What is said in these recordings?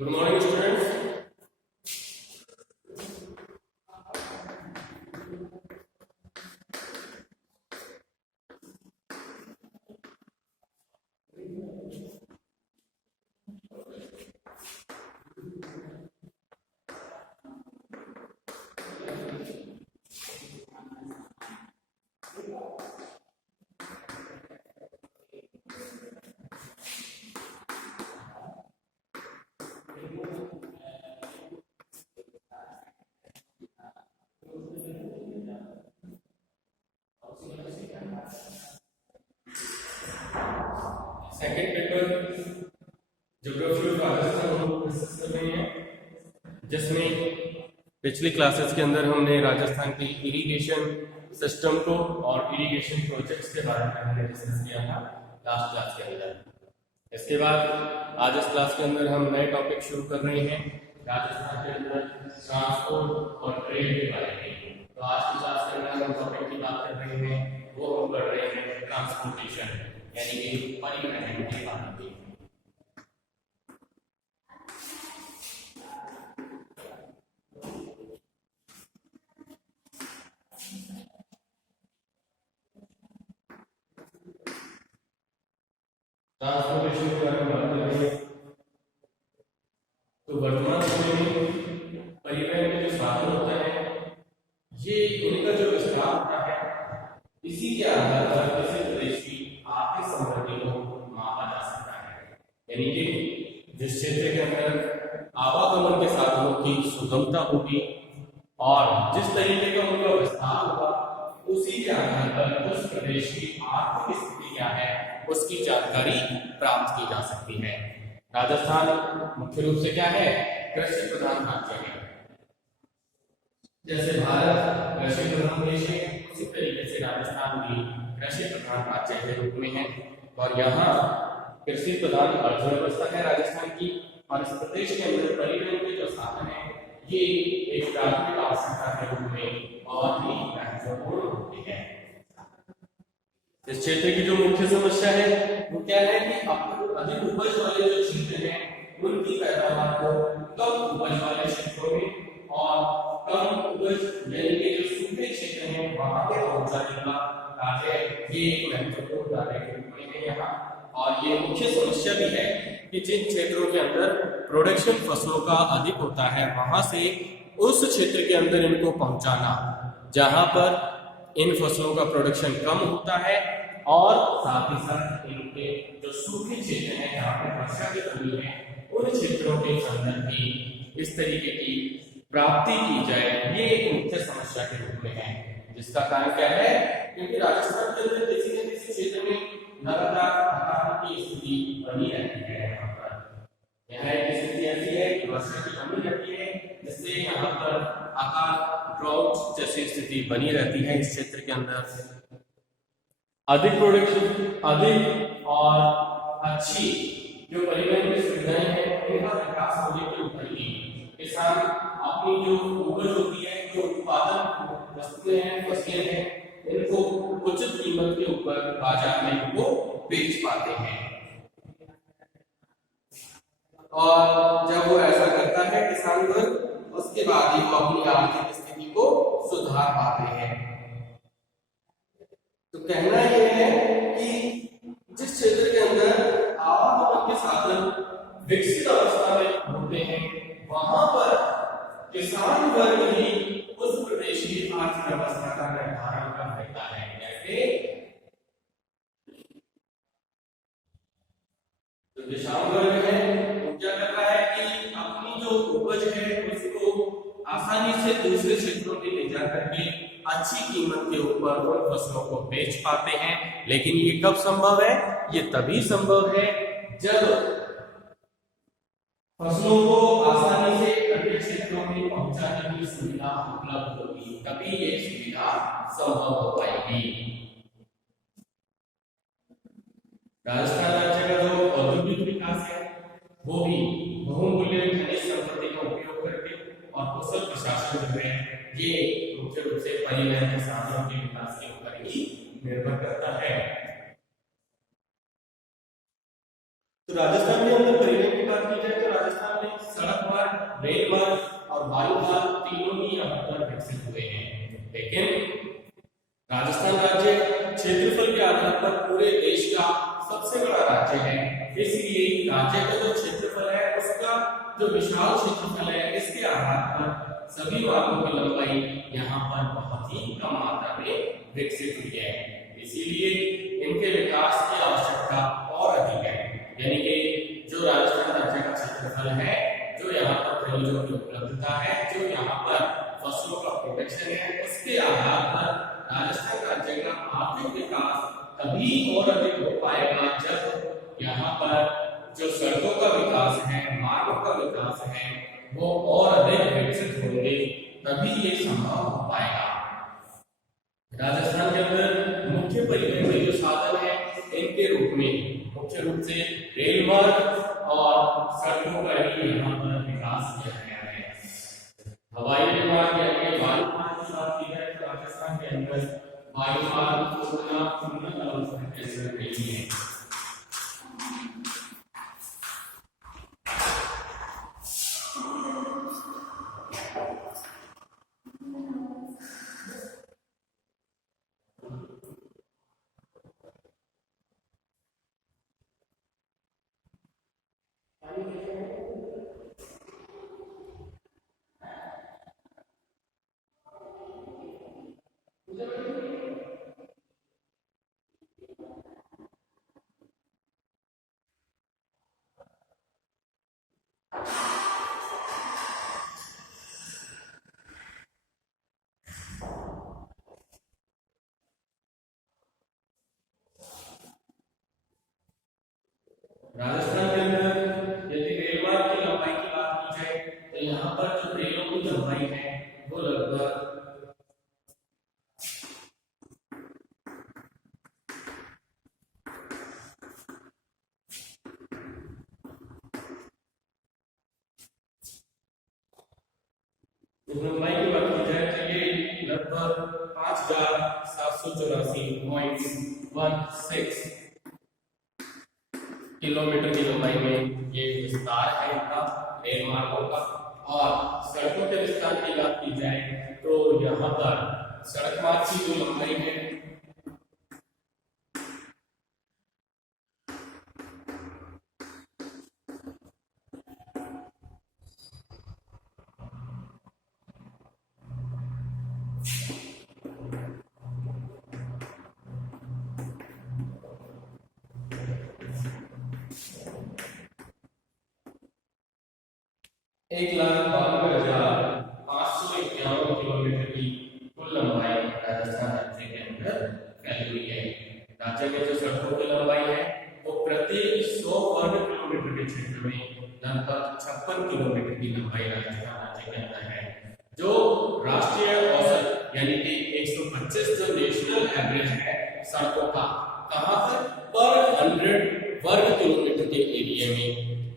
Good morning students. Second paper geography of Rajasthan हम discuss कर रहे हैं, जिसमें पिछली क्लासेस के अंदर हमने राजस्थान के इरिगेशन सिस्टम को और इरिगेशन प्रोजेक्ट्स के बारे में हमने डिस्कस किया था लास्ट क्लास के अंदर। इसके बाद आज इस क्लास के अंदर हम नए टॉपिक शुरू कर रहे हैं राजस्थान के अंदर ट्रांसपोर्ट और ट्रेड के बारे में। तो आज की क्लास के अंदर हम टॉपिक की बात कर रहे हैं, वो हम कर रहे हैं ट्रांसपोर्टेशन, यानी कि परिवहन के बारे में। ट्रांसपोर्टेशन के बारे में बात कर रहे हैं। तो वर्तमान समय में परिवहन के जो साधन होता है, ये इनका जो विस्तार होता है, इसी के आधार पर किसी प्रदेश की आर्थिक समृद्धि को मापा जा सकता है। यानी कि जिस क्षेत्र के अंदर आवागमन के साधनों की सुगमता होगी और जिस तरीके का उनका विस्तार होगा, उसी के आधार पर उस प्रदेश की आर्थिक स्थिति क्या है उसकी जानकारी प्राप्त की जा सकती है। राजस्थान मुख्य रूप से क्या है, कृषि प्रधान राज्य है। जैसे भारत कृषि प्रधान देश है, उसी तरीके से राजस्थान भी कृषि प्रधान राज्य के रूप में है। और यहाँ कृषि प्रधान अर्थव्यवस्था है राजस्थान की, और इस प्रदेश के अंदर परिवहन के जो साधन है ये एक प्राथमिक आवश्यकता के रूप में बहुत ही महत्वपूर्ण होती है। इस क्षेत्र की जो मुख्य समस्या है वो क्या है कि अधिक उपज वाले जो क्षेत्र हैं उनकी पैदावार को कम उपज वाले क्षेत्रों में और कम उपज यानी कि जो सूखे क्षेत्र हैं वहां पे पहुंचाने का कार्य ये एक महत्वपूर्ण कार्य के रूप में है यहाँ। और ये मुख्य समस्या भी है कि जिन क्षेत्रों के अंदर प्रोडक्शन फसलों का अधिक होता है वहां से उस क्षेत्र के अंदर इनको पहुंचाना जहां पर इन फसलों का प्रोडक्शन कम होता है, और साथ ही साथ इनके जो सूखे क्षेत्र हैं जहां पर वर्षा की कमी है उन क्षेत्रों के अंदर भी इस तरीके की प्राप्ति की जाए, ये एक मुख्य समस्या के रूप में है। जिसका कारण क्या है, क्योंकि राजस्थान के अंदर किसी न किसी क्षेत्र में लगातार अकाल की स्थिति बनी रहती है। यहाँ एक स्थिति ऐसी है कि वर्षा की कमी रहती है, जिससे यहाँ पर अकाल ड्राउट जैसी स्थिति बनी रहती है। इस क्षेत्र के अंदर अधिक प्रोडक्शन, अधिक और अच्छी जो परिवहन की सुविधाएं हैं उनका विकास होने के ऊपर ही किसान अपनी जो उपज होती है, जो उत्पादन वस्तुएं हैं, फसलें हैं, इनको उचित कीमत के ऊपर बाजार में इनको बेच पाते हैं। और जब वो ऐसा करता है किसान वर्ग, उसके बाद ही वो अपनी आर्थिक स्थिति को सुधार पाते हैं। तो कहना यह है कि जिस क्षेत्र के अंदर आवागमन के साधन विकसित अवस्था में होते हैं वहां पर किसान वर्ग ही उस प्रदेश की अर्थव्यवस्था का निर्धारण कर देता है। जैसे जो किसान वर्ग है वो क्या कर रहा है कि अपनी जो उपज है उसको आसानी से दूसरे क्षेत्रों में ले जाकर के अच्छी कीमत के ऊपर उन फसलों को बेच पाते हैं। लेकिन ये कब संभव है, ये तभी संभव है जब फसलों को आसानी से अन्य क्षेत्रों में पहुंचाने की सुविधा उपलब्ध होगी, तभी ये सुविधा संभव हो पाएगी। राजस्थान राज्य का जो औद्योगिक विकास है वो भी बहुमूल्य खनिज संपत्ति का उपयोग करके और कुशल प्रशासन में ये मुख्य रूप से परिवहन के साधनों के विकास के ऊपर ही निर्भर करता है। तो राजस्थान के अंदर परिवहन की बात की जाए तो राजस्थान में लगभग पूरे देश का सबसे बड़ा राज्य है, इसलिए राज्य का जो क्षेत्रफल है उसका जो विशाल क्षेत्रफल है इसके आधार पर सभी मार्गों की लंबाई यहाँ पर बहुत ही कम मात्रा में विकसित हुई है, इसीलिए इनके विकास की आवश्यकता और अधिक है। यानी कि जो राजस्थान राज्य का क्षेत्रफल है, जो यहाँ पर खनिजों की उपलब्धता है, जो यहाँ पर फसलों का प्रोटेक्शन है, उसके आधार पर राजस्थान राज्य का आर्थिक विकास तभी और अधिक हो पाएगा जब यहाँ पर जो सड़कों का विकास है, मार्गों का विकास है, वो और अधिक विकसित होंगे, तभी ये संभव हो पाएगा। राजस्थान के अंदर मुख्य परिवहन के जो साधन है इनके रूप में मुख्य रूप से रेल मार्ग और सड़कों का ही यहाँ पर विकास किया गया है। हवाई मार्ग यानी वायु मार्ग की बात की जाए तो राजस्थान के अंदर वायु मार्ग को उन्नत अवस्था नहीं है। राजस्थान के अंदर यदि रेल मार्ग की लंबाई की बात की जाए तो यहाँ पर जो रेलों की लंबाई है वो लगभग 5,784.16 किलोमीटर की लंबाई में ये विस्तार है इनका रेल मार्गों का। और सड़कों के विस्तार की बात की जाए तो यहाँ पर सड़क मार्ग की जो लंबाई है एक लाख 92,551 किलोमीटर की कुल लंबाई राजस्थान राज्य के अंदर फैली हुई है। राज्य में जो सड़कों की लंबाई है वो प्रति 100 वर्ग किलोमीटर के क्षेत्र में लगभग 56 किलोमीटर की लंबाई राजस्थान राज्य के अंदर है, जो राष्ट्रीय औसत यानी कि 125 जो नेशनल एवरेज है सड़कों का, कहां पर 100 वर्ग किलोमीटर के एरिया में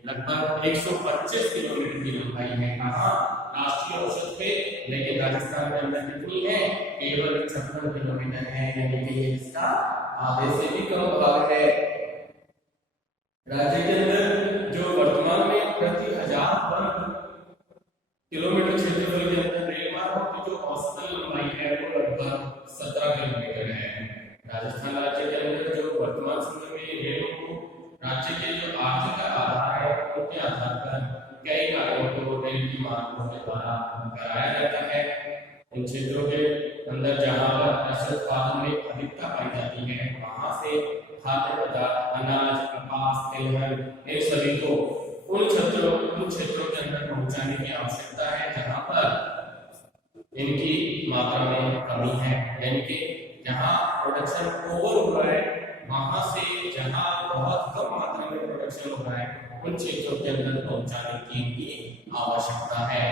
लगभग 125 किलोमीटर की लंबाई है कहां राष्ट्रीय औसत पे, लेकिन राजस्थान के अंदर कितनी है, केवल 56 किलोमीटर है, यानी कि ये इसका आधे से भी कम भाग है। राज्य के अंदर जो वर्तमान में प्रति 1000 वर्ग किलोमीटर क्षेत्रफल के अंदर रेल मार्गों की जो औसतन लंबाई है वो लगभग 17 किलोमीटर है। राजस्थान राज्य के अंदर जो वर्तमान समय में रेलों को राज्य के जो आर्थिक आधार है उनके आधार पर कई कार्यों को रेल की मार्गों के द्वारा कराया जाता है। इन क्षेत्रों के अंदर जहां पर फसल उत्पादन में अधिकता पाई जाती है वहां से खाद्य पदार्थ, अनाज, कपास, तिलहन इन सभी को उन क्षेत्रों के अंदर पहुंचाने की आवश्यकता है जहां पर इनकी मात्रा में कमी है, यानी कि जहां प्रोडक्शन ओवर हो रहा है वहां से जहां बहुत कम मात्रा में प्रोडक्शन हो रहा है उन क्षेत्रों के अंदर पहुंचाने की भी आवश्यकता है।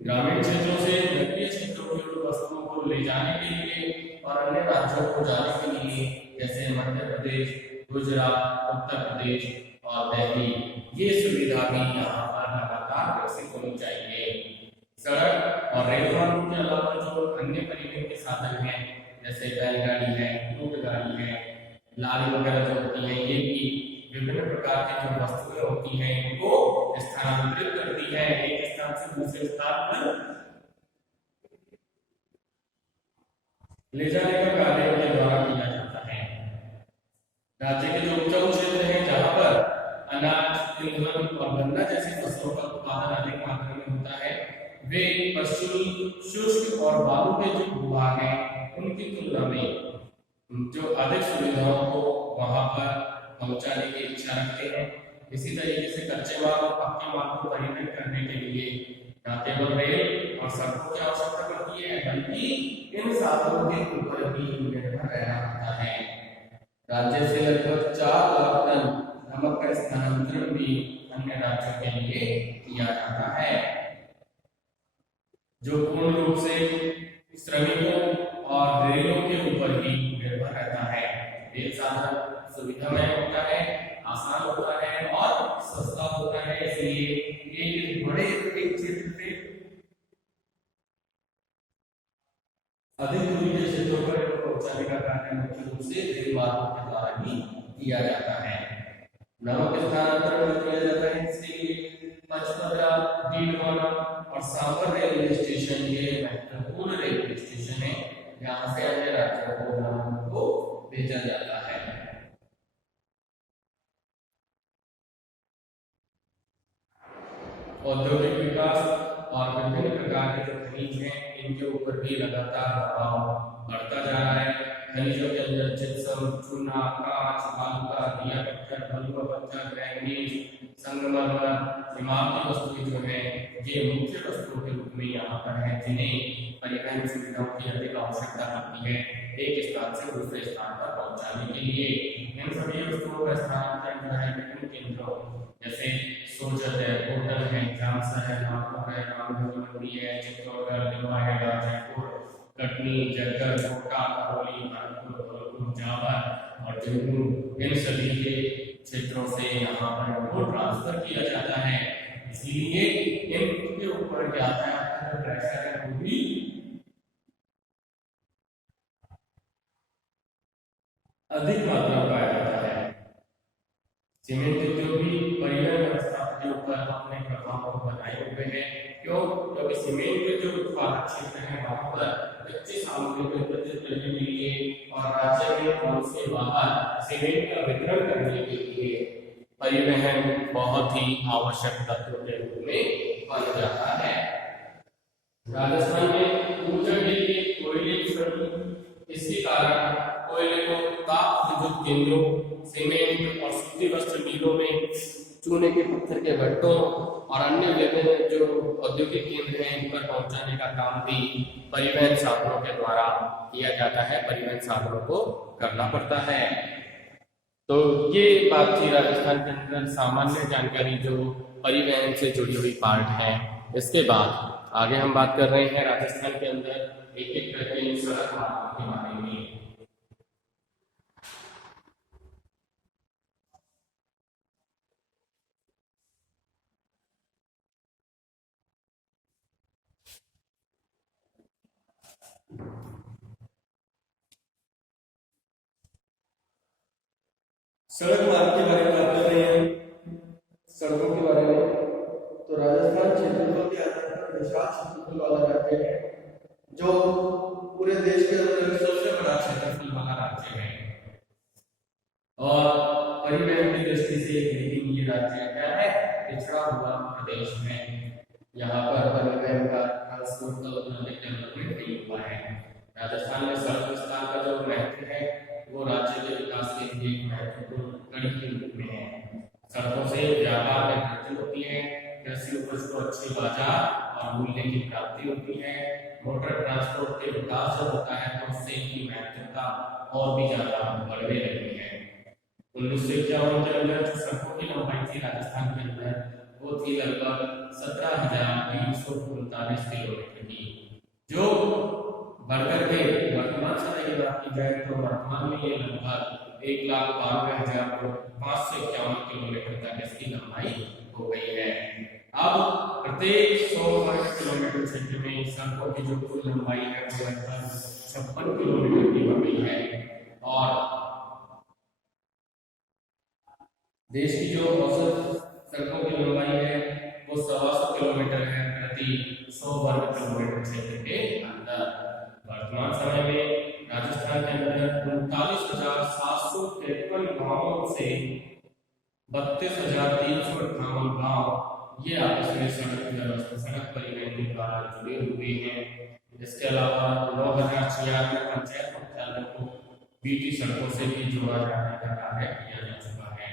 ग्रामीण क्षेत्रों से नगरीय क्षेत्रों की वस्तुओं को ले जाने के लिए और अन्य राज्यों को जाने के लिए जैसे मध्य प्रदेश, गुजरात, उत्तर प्रदेश और दिल्ली, ये सुविधा भी यहाँ पर लगातार विकसित होनी चाहिए। सड़क और रेल मार्गों के अलावा जो अन्य परिवहन के साधन हैं जैसे बैलगाड़ी है, ऊंट गाड़ी है, लारी वगैरह जो होती है, ये भी विभिन्न प्रकार की जो वस्तुएं होती हैं इनको स्थानांतरित करती है एक स्थान से दूसरे स्थान पर ले जाने का कार्य उनके द्वारा किया जाता है। वे पश्चिमी शुष्क और बालू के जो भूभाग हैं उनकी तुलना में जो अधिक सुविधाओं को वहां पर पहुंचाने की इच्छा रखते हैं। इसी तरीके से कच्चे माल और पक्के माल को परिवहन करने के लिए न केवल रेल और सड़कों की आवश्यकता पड़ती है बल्कि इन साधनों के ऊपर भी निर्भर रहना पड़ता है। राज्य से लगभग 4 लाख टन नमक का स्थानांतरण भी अन्य राज्यों के लिए किया जाता है, जो पूर्ण रूप से श्रमिकों और रेलों के ऊपर ही निर्भर रहता है। रेल साधन सुविधामय होता है, आसान होता है और सस्ता होता है, इसलिए एक बड़े क्षेत्र से अधिक दूरी के क्षेत्रों पर पहुंचाने का कार्य मुख्य रूप से रेल मार्गों के द्वारा ही किया जाता है। नमक स्थानांतरण किया जाता है, इसके लिए पचमढ़ी, डीडवाना और सांभर रेलवे स्टेशन ये महत्वपूर्ण रेलवे स्टेशन है, यहाँ से अन्य राज्यों को नमक को भेजा जाता है। औद्योगिक विकास और विभिन्न प्रकार के जो खनिज हैं इनके ऊपर भी लगातार दबाव बढ़ता जा रहा है। खनिजों के अंदर जिप्सम, चूना, कांच, बालूका, दिया पत्थर, बलुआ पत्थर, मैंगनीज, संगमरमर, इमारती वस्तुएं जो है ये मुख्य वस्तुओं के रूप में यहाँ पर है, जिन्हें परिवहन सुविधाओं की अधिक आवश्यकता पड़ती है एक स्थान से दूसरे स्थान पर पहुंचाने के लिए। इन सभी वस्तुओं का स्थानांतरण जो है विभिन्न केंद्रों जैसे सोजत है, होटल है, जामसर है, नागपुर है, रामधुनी मंडी है, चित्तौड़गढ़, लिंबायत, जयपुर, कटनी, जयगढ़, कोटा, करौली, भरतपुर, जावर और जयपुर, इन सभी के क्षेत्रों से यहाँ पर इनको ट्रांसफर किया जाता है। इसीलिए इनके ऊपर यातायात का जो प्रेशर है वो भी अधिक मात्रा में पाया जाता है। सीमेंट उद्योग भी परिवहन व्यवस्था के ऊपर अपने प्रभाव को बनाए हुए हैं, क्योंकि सीमेंट के जो उत्पादक क्षेत्र है वहां पर कच्ची सामग्री को एकत्रित करने के लिए और राज्य में और उसके बाहर सीमेंट का वितरण करने के लिए परिवहन बहुत ही आवश्यक तत्व के रूप में बन जाता है। राजस्थान में ऊर्जा के लिए कोयले की खड़ी, इसके कारण कोयले को ताप विद्युत केंद्रों, सीमेंट और सूती वस्त्र मिलों में, चूने के पत्थर के भट्टों और अन्य विभिन्न जो औद्योगिक केंद्र हैं इन पर पहुंचाने का काम भी परिवहन साधनों के द्वारा किया जाता है, परिवहन साधनों को करना पड़ता है। तो ये बात थी राजस्थान के अंदर सामान्य जानकारी जो परिवहन से जुड़ी हुई पार्ट है। इसके बाद आगे हम बात कर रहे हैं राजस्थान के अंदर एक एक करके सड़क मार्गों के बारे में। सड़क मार्ग के बारे में बात कर रहे हैं, सड़कों के बारे में। तो राजस्थान क्षेत्रफल के आधार पर विशाल क्षेत्रफल वाला राज्य है, जो पूरे देश के अंदर सबसे बड़ा क्षेत्रफल वाला राज्य है और परिवहन की दृष्टि से लेकिन ये राज्य क्या है, पिछड़ा हुआ प्रदेश में। यहाँ पर परिवहन का डेवलपमेंट नहीं हुआ है। राजस्थान में सड़क विस्तार का जो महत्व है वो राज्य के विकास के लिए एक महत्वपूर्ण कड़ी के रूप में है। सड़कों से व्यापार में वृद्धि होती है, कृषि उपज को अच्छे बाजार और मूल्य की प्राप्ति होती है, मोटर ट्रांसपोर्ट के विकास जब होता है तो उससे इनकी महत्वता और भी ज्यादा बढ़ने लगी है। 1951 के अंदर जो सड़कों की लंबाई थी राजस्थान के अंदर वो थी लगभग 17,339 किलोमीटर की, जो बढ़कर के वर्तमान समय की बात की जाए तो वर्तमान में ये लगभग 1,92,551 किलोमीटर तक इसकी लंबाई हो गई है। अब प्रत्येक 100 वर्ग किलोमीटर क्षेत्र में सड़कों की जो कुल लंबाई है वो लगभग 56 किलोमीटर की हो गई है और देश की जो औसत सड़कों की लंबाई है वो 125 किलोमीटर है प्रति 100 वर्ग किलोमीटर क्षेत्र के अंदर। वर्तमान समय में राजस्थान के अंदर 39,753 गांवों से 32,358 गांव ये आपस में सड़क परिवहन के द्वारा जुड़े हुए हैं। इसके अलावा 9,096 पंचायत मुख्यालयों को बीटी सड़कों से भी जोड़ा जाने का कार्य किया जा चुका है।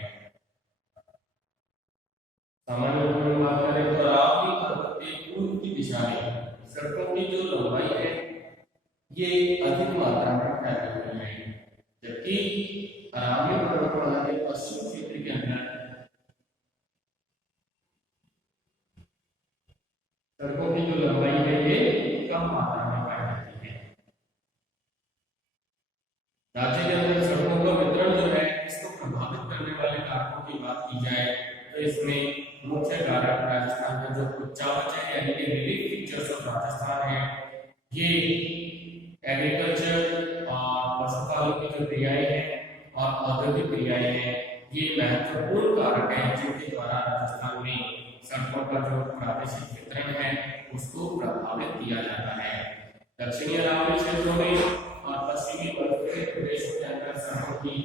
सामान्य रूप में बात करें तो अरावली पर्वत के पूर्व की दिशा में सड़कों की जो लंबाई है ये अधिक मात्रा में फैली हुई है, जबकि अरावली पर्वतमाला के पश्चिम क्षेत्र के अंदर सड़कों की जो लंबाई है ये कम मात्रा में पाई जाती है। राज्य के अंदर सड़कों का वितरण जो है इसको प्रभावित करने वाले कारकों की बात की जाए तो इसमें मुख्य कारक राजस्थान का जो उच्चावच है यानी कि रिलीफ फीचर्स ऑफ राजस्थान है, ये एग्रीकल्चर और पशुपालन की जो क्रियाएं हैं और औद्योगिक क्रियाएं हैं ये महत्वपूर्ण कारक हैं जिनके द्वारा राजस्थान में सड़कों का जो प्रादेशिक वितरण है उसको प्रभावित किया जाता है। दक्षिणी अरावली क्षेत्रों में और पश्चिमी पर्वतीय प्रदेशों के अंदर सड़कों की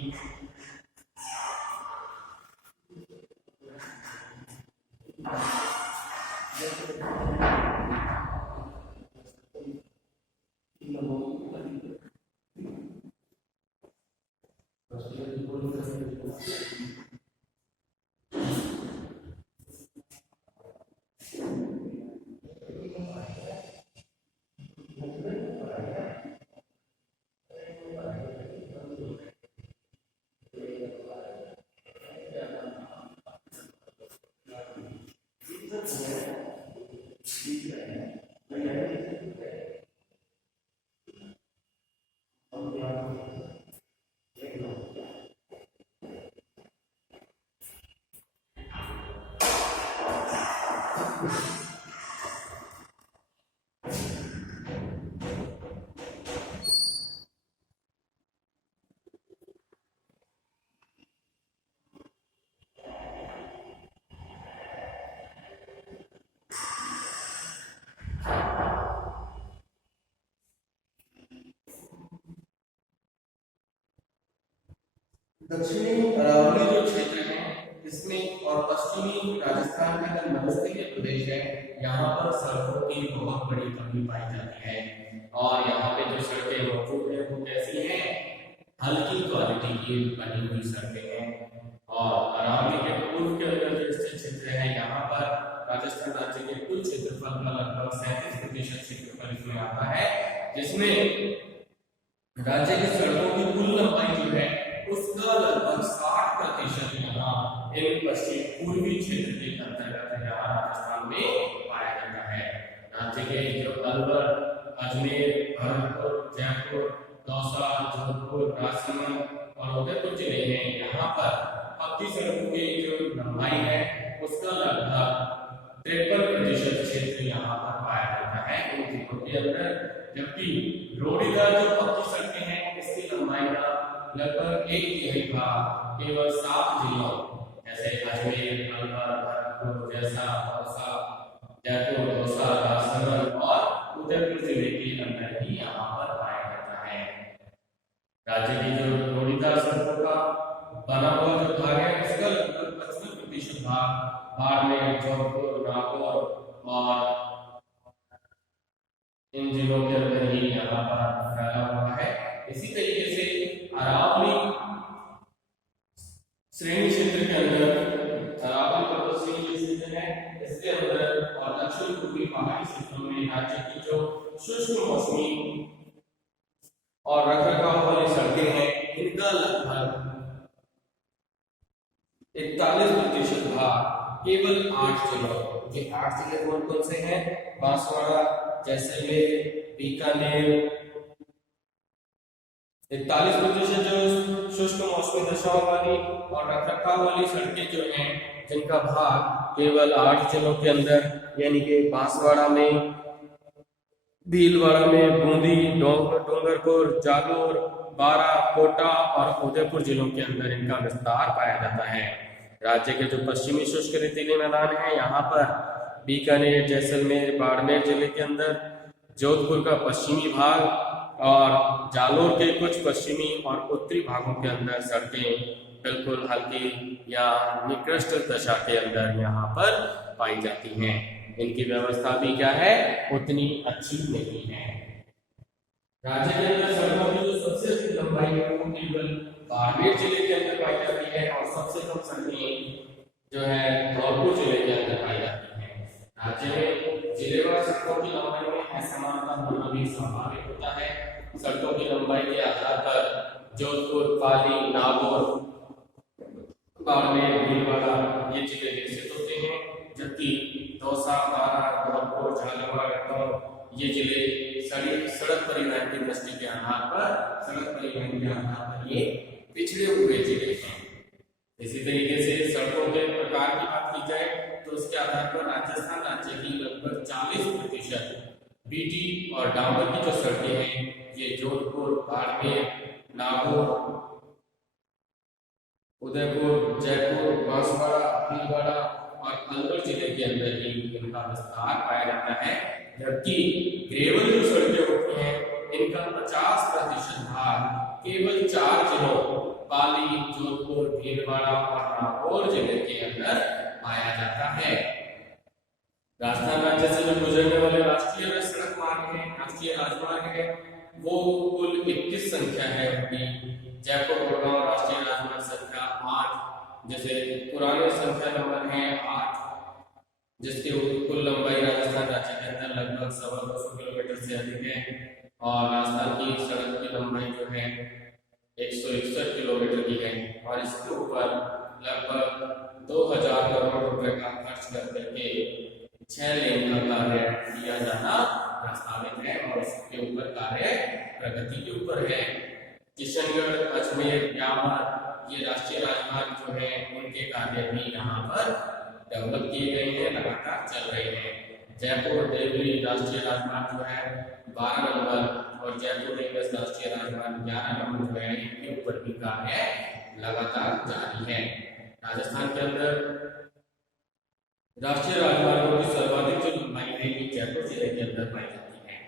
दक्षिणी अरावली जो क्षेत्र है इसमें और पश्चिमी राजस्थान के अंदर नमस्तलीय प्रदेश है, यहाँ पर सड़कों की बहुत बड़ी कमी पाई जाती है और यहाँ पे जो सड़कें मौजूद है वो कैसी हैं, हल्की क्वालिटी की बनी हुई सड़कें हैं। और अरावली के पूर्व के अंदर जो स्थित क्षेत्र है यहाँ पर राजस्थान राज्य के कुल क्षेत्रफल का लगभग 37% क्षेत्रफल इसमें आता है, जिसमें राज्य की सड़कों की कुल लंबाई जो है उसका लगभग 60% यहाँ इन पश्चिम पूर्वी क्षेत्र के अंतर्गत यहाँ राजस्थान में पाया जाता है। राज्य के जो अलवर, अजमेर, भरतपुर, जयपुर, दौसा, जोधपुर, राजसमंद और उदयपुर जिले हैं, यहाँ पर पक्की सड़कों की जो लंबाई है उसका लगभग 53% क्षेत्र यहाँ पर पाया जाता है इन जिलों के अंदर, जबकि रोडीदार जो पक्की सड़कें हैं इसकी लंबाई का लगभग 1/3 भाग केवल 7 जिलों जैसे अजमेर, अलवर, भरतपुर, जैसा, दौसा, जयपुर, दौसा, राजसमंद और उदयपुर जिले के अंदर ही यहाँ पर पाया जाता है। राज्य की जो रोडीदार सड़कों का बना हुआ जो भाग है इसका लगभग 55% भाग बाड़मेर, जोधपुर, नागौर और इन जिलों के अंदर ही यहाँ पर फैला हुआ है। इसी तरीके से अरावली श्रेणी क्षेत्र के अंदर अरावली पर्वत श्रेणी क्षेत्र है, इसके अंदर और दक्षिण पूर्वी पहाड़ी क्षेत्रों में राज्य की जो शुष्क मौसमी और रखरखाव वाली सड़कें हैं इनका लगभग 41% भाग केवल 8 जिलों, ये 8 जिले कौन कौन से हैं, बांसवाड़ा, जैसलमेर, बीकानेर, 41% जो शुष्क मौसमी दशाओं वाली और रखरखाव वाली सड़कें जो हैं जिनका भाग केवल 8 जिलों के अंदर यानी कि बांसवाड़ा में, भीलवाड़ा में, बूंदी, डूंगरपुर, जालोर, बारा, कोटा और उदयपुर जिलों के अंदर इनका विस्तार पाया जाता है। राज्य के जो पश्चिमी शुष्क रेतीले मैदान है यहाँ पर बीकानेर, जैसलमेर, बाड़मेर जिले के अंदर, जोधपुर का पश्चिमी भाग और जालोर के कुछ पश्चिमी और उत्तरी भागों के अंदर सड़कें बिल्कुल हल्की या निकृष्ट दशा के अंदर यहाँ पर पाई जाती हैं। इनकी व्यवस्था भी क्या है, उतनी अच्छी नहीं है। राज्य के अंदर सड़कों की जो सबसे अधिक लंबाई है वो केवल बाड़मेर जिले के अंदर पाई जाती है और सबसे कम सड़कें जो है धौलपुर जिले के अंदर पाई जाती है। राज्य में जिलेवार सड़कों की लंबाई में असमानता होना भी स्वाभाविक होता है। सड़कों की लंबाई के आधार पर जोधपुर, पाली, नागौर, बाड़मेर, भीलवाड़ा ये जिले विकसित होते हैं, जबकि दौसा, बारा, धौलपुर, झालावाड़ ये जिले सड़क परिवहन की दृष्टि के आधार पर ये पिछड़े हुए जिले हैं। इसी तरीके से सड़कों के प्रकार की बात की जाए तो उसके आधार पर राजस्थान राज्य की लगभग 40% बीटी और डामर की जो सड़कें हैं ये जोधपुर, बाड़मेर, नागौर, उदयपुर, जयपुर, बांसवाड़ा, भीलवाड़ा और अलवर जिले के अंदर ही इनका विस्तार पाया जाता है, जबकि ग्रेवल जो सड़कें होती हैं इनका 50% भाग केवल 4 जिलों पाली, जोधपुर, भीलवाड़ा और नागौर जिले के अंदर पाया जाता है। राजस्थान राज्य से जो गुजरने वाले राष्ट्रीय सड़क मार्ग है, राष्ट्रीय राजमार्ग है, वो कुल 21 संख्या है उनकी। जयपुर गुड़गांव राष्ट्रीय राजमार्ग संख्या 8, जैसे पुराने संख्या नंबर है 8, जिसकी कुल लंबाई राजस्थान राज्य के अंदर लगभग 250 किलोमीटर से अधिक है और राजस्थान की सड़क की लंबाई जो है 161 किलोमीटर की है और इसके ऊपर लगभग 2000 करोड़ रुपए का खर्च करके 6 लेन का कार्य किया जाना प्रस्तावित है और इसके ऊपर कार्य प्रगति के ऊपर है। किशनगढ़, अजमेर, ब्यावर ये राष्ट्रीय राजमार्ग जो है उनके कार्य भी यहाँ पर डेवलप किए गए हैं, लगातार चल रहे हैं। जयपुर देवली राष्ट्रीय राजमार्ग जो है 12 नंबर और जयपुर रेंगस राष्ट्रीय राजमार्ग 11 नंबर जो है इनके ऊपर भी कार्य लगातार जारी है। राजस्थान के अंदर राष्ट्रीय राजमार्गों की सर्वाधिक जो लंबाई है ये जयपुर जिले के अंदर पाई जाती है।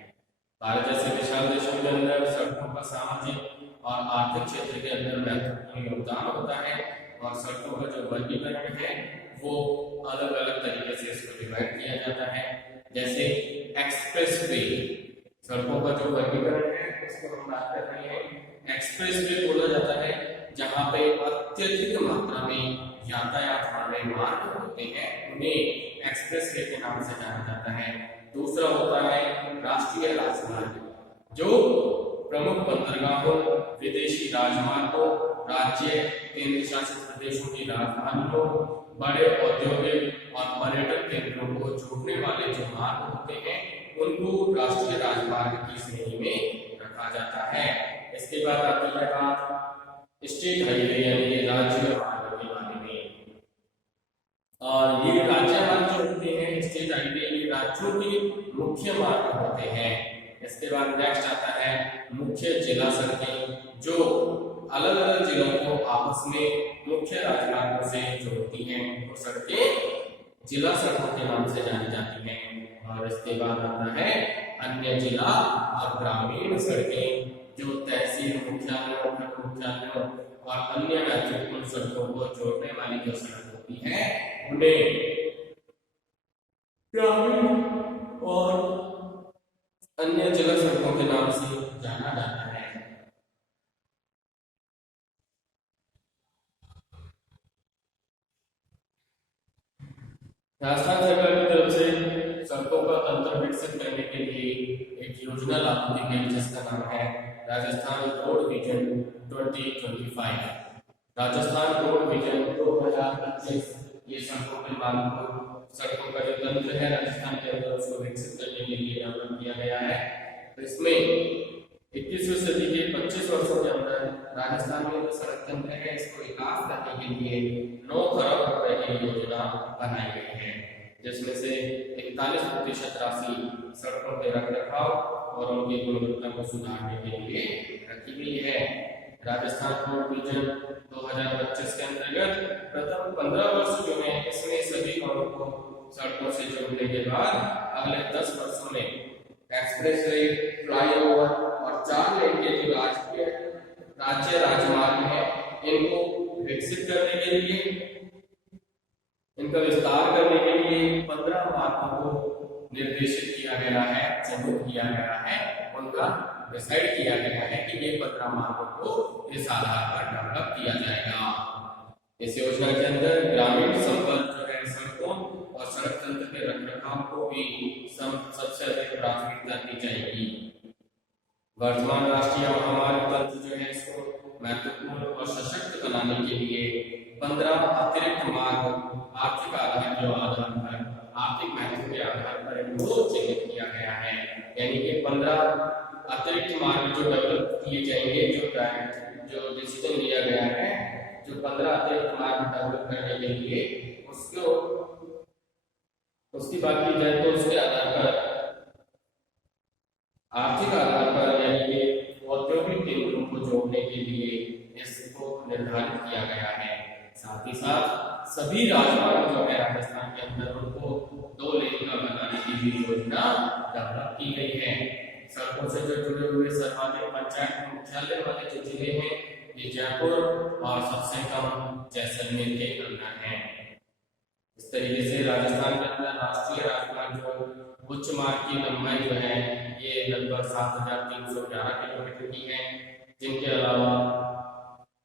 भारत जैसे विशाल देशों के अंदर सड़कों का सामाजिक और आर्थिक क्षेत्र के अंदर महत्वपूर्ण योगदान होता है और सड़कों का जो वर्गीकरण है वो अलग अलग तरीके से इसको डिवाइड किया जाता है। जैसे एक्सप्रेस वे, सड़कों का जो वर्गीकरण है उसको हम बात कर रहे हैं। एक्सप्रेस वे बोला जाता है जहाँ पे अत्यधिक मात्रा में यातायात वाले मार्ग होते हैं उन्हें एक्सप्रेस वे के नाम से जाना जाता है। दूसरा होता है राष्ट्रीय राजमार्ग, जो प्रमुख बंदरगाहों, विदेशी राजमार्गों, राज्य केंद्र शासित प्रदेशों की राजधानियों, बड़े औद्योगिक और पर्यटन केंद्रों को जोड़ने वाले जो मार्ग होते हैं उनको राष्ट्रीय राजमार्ग की श्रेणी में रखा जाता है। इसके बाद आती है बात स्टेट हाईवे यानी राज्य मार्ग के बारे में। और ये राज्य मार्ग जो होते हैं स्टेट हाईवे ये राज्यों के मुख्य मार्ग होते हैं। इसके बाद नेक्स्ट आता है मुख्य जिला सड़कें, जो अलग अलग जिलों को आपस में मुख्य राजमार्गों से जोड़ती हैं, वो सड़कें जिला सड़कों के नाम से जानी जाती हैं। और इसके बाद आता है अन्य जिला और ग्रामीण सड़कें, जो तहसील मुख्यालयों, खंड मुख्यालयों और अन्य महत्वपूर्ण सड़कों को जोड़ने वाली जो सड़क होती है उन्हें ग्रामीण और अन्य जिला सड़कों के नाम से जाना जाता है। राजस्थान सरकार की तरफ से सड़कों का तंत्र विकसित करने के लिए एक योजना लागू की गई जिसका नाम है Rajasthan road vision 2025। Rajasthan road vision 2025 ये सड़कों के मार्ग को, सड़कों का जो तंत्र है राजस्थान के अंदर उसको विकसित करने के लिए डेवलप किया गया है। तो इसमें 21वीं सदी के 25 वर्षों के अंदर राजस्थान में जो सड़क तंत्र है इसको विकास करने के लिए 9 खरब रुपए की योजना बनाई गई है, जिसमें से 41% राशि सड़कों के रखरखाव और उनकी गुणवत्ता को सुधारने के लिए रखी गई है। राजस्थान रोड विजन 2025 के अंतर्गत प्रथम 15 वर्ष जो है इसमें सभी गांवों को सड़कों से जोड़ने के बाद अगले 10 वर्षों में एक्सप्रेस वे, फ्लाईओवर और 4 लेन के जो राज्य राजमार्ग है इनको विकसित करने के लिए, इनका विस्तार करने के लिए 15 मार्गों को निर्देशित किया गया है, चिन्हित किया गया है, उनका डिसाइड किया गया है कि ये 15 मार्गों को इस आधार पर डेवलप किया जाएगा। इस योजना के अंदर ग्रामीण संपर्क जो है सड़कों और सड़क तंत्र के रखरखाव को भी सबसे अधिक प्राथमिकता दी जाएगी। वर्तमान राष्ट्रीय महामार्ग तंत्र जो है इसको महत्वपूर्ण और सशक्त बनाने के लिए 15 अतिरिक्त मार्ग आर्थिक आधार के आधार पर, आर्थिक महत्व के आधार पर इनको चिन्हित किया गया है। यानी कि 15 अतिरिक्त मार्ग जो डेवलप किए जाएंगे, जो डिसीजन लिया गया है, जो 15 अतिरिक्त मार्ग डेवलप करने के लिए उसकी बात की जाए तो उसके आधार पर, आर्थिक आधार पर, यानी कि औद्योगिक केंद्रों को जोड़ने के लिए इसको निर्धारित किया गया है। साथ ही साथ सभी राजमार्ग जो है राजस्थान के अंदर उनको 2 लेन का बनाने की भी योजना डेवलप की गई है। सड़कों से जो जुड़े हुए सर्वाधिक पंचायत मुख्यालय वाले जो जिले हैं ये जयपुर और सबसे कम जैसलमेर के अंदर हैं। इस तरीके से राजस्थान के अंदर राष्ट्रीय राजमार्ग जो उच्च मार्ग की लंबाई जो है ये लगभग 7311 किलोमीटर की है, जिनके अलावा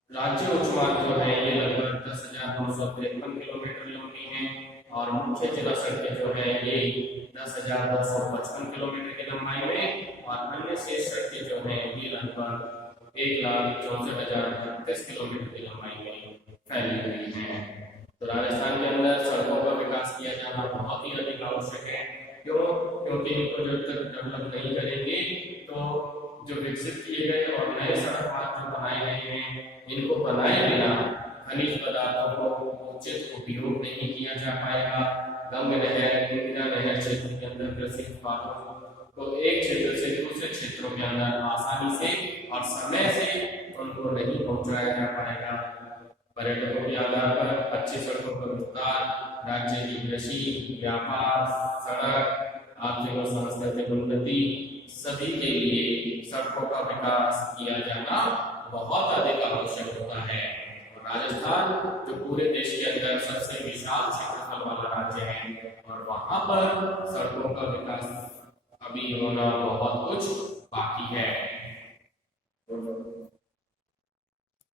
राज्य उच्च मार्ग जो है ये लगभग 10,953 किलोमीटर लंबी है और मुख्य जिला सड़कें जो है ये 10,255 किलोमीटर की लंबाई में और अन्य शेष सड़कें जो है ये लगभग 1,64,036 किलोमीटर की लंबाई में फैली हुई है। तो राजस्थान के अंदर सड़कों का विकास किया जाना बहुत ही अधिक आवश्यक है। क्यों? क्योंकि इनको जब तक डेवलप नहीं करेंगे तो जो विकसित किए गए और नए सड़क मार्ग जो बनाए गए हैं इनको बनाए बिना खनिज पदार्थों को उचित उपयोग नहीं किया जा पाएगा। गंगा नहर, इंदिरा नहर क्षेत्र के अंदर कृषि उत्पादों को एक क्षेत्र से दूसरे क्षेत्रों के अंदर आसानी से और समय से उनको नहीं पहुंचाया जा पाएगा। पर्यटकों के आधार पर अच्छी सड़कों का विस्तार राज्य की कृषि, व्यापार, सड़क, आर्थिक और सांस्कृतिक उन्नति सभी के लिए सड़कों का विकास किया जाना बहुत अधिक आवश्यक होता है। और राजस्थान जो पूरे देश के अंदर सबसे विशाल क्षेत्रफल वाला राज्य है और वहां पर सड़कों का विकास अभी होना बहुत कुछ बाकी है।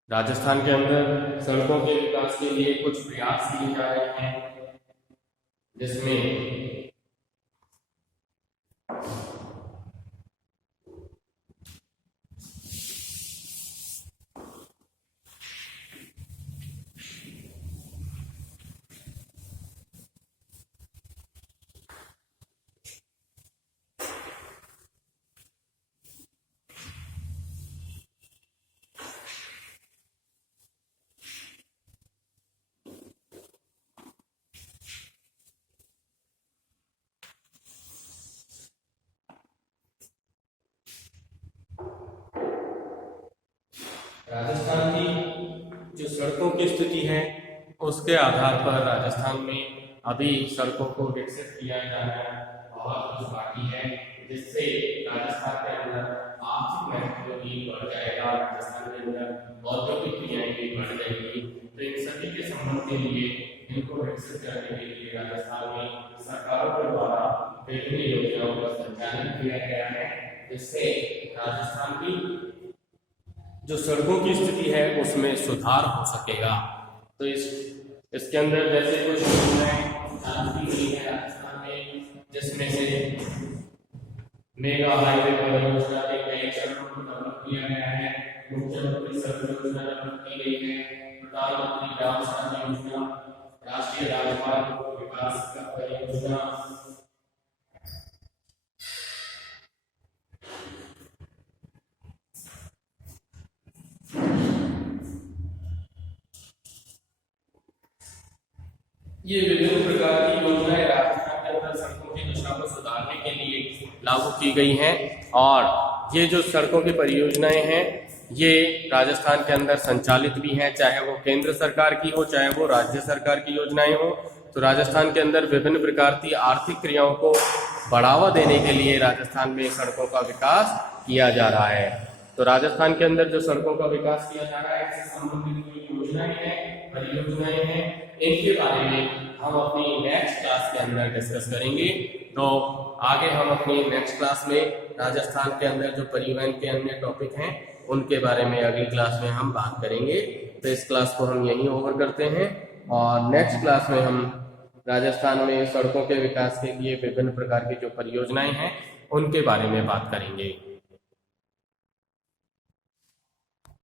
राजस्थान के अंदर सड़कों के विकास के लिए कुछ प्रयास किए जा रहे हैं, जिसमें राजस्थान की जो सड़कों की स्थिति है उसके आधार पर राजस्थान में अभी सड़कों को विकसित किया जाना बहुत कुछ बाकी है, जिससे राजस्थान के अंदर आर्थिक महत्व भी बढ़ जाएगा, राजस्थान के अंदर औद्योगिक क्रियाएं भी बढ़ जाएगी। तो इन सभी के संबंध के लिए इनको विकसित करने के लिए राजस्थान में सरकारों के द्वारा विभिन्न योजनाओं का संचालन किया गया है, जिससे राजस्थान की जो सड़कों की स्थिति है उसमें सुधार हो सकेगा। तो इसके अंदर जैसे कुछ योजनाएं चालू की गई है राजस्थान में, जिसमें से मेगा हाईवे परियोजना के कई चरणों को डेवलप किया गया है, मुख्यमंत्री सड़क योजना डेवलप की गई है, प्रधानमंत्री ग्राम सड़क योजना, राष्ट्रीय राजमार्ग विकास परियोजना, ये विभिन्न प्रकार की योजनाएं राजस्थान के अंदर सड़कों की दशा को सुधारने के लिए लागू की गई हैं। और ये जो सड़कों की परियोजनाएं हैं ये राजस्थान के अंदर संचालित भी हैं, चाहे वो केंद्र सरकार की हो चाहे वो राज्य सरकार की योजनाएं हो। तो राजस्थान के अंदर विभिन्न प्रकार की आर्थिक क्रियाओं को बढ़ावा देने के लिए राजस्थान में सड़कों का विकास किया जा रहा है। तो राजस्थान के अंदर जो सड़कों का विकास किया जा रहा है इससे संबंधित योजनाएं हैं परियोजनाएं हैं, इनके बारे में हम अपनी नेक्स्ट क्लास के अंदर डिस्कस करेंगे। तो आगे हम अपनी नेक्स्ट क्लास में राजस्थान के अंदर जो परिवहन के अन्य टॉपिक हैं उनके बारे में अगली क्लास में हम बात करेंगे। तो इस क्लास को हम यहीं ओवर करते हैं और नेक्स्ट क्लास में हम राजस्थान में सड़कों के विकास के लिए विभिन्न प्रकार की जो परियोजनाएं हैं उनके बारे में बात करेंगे।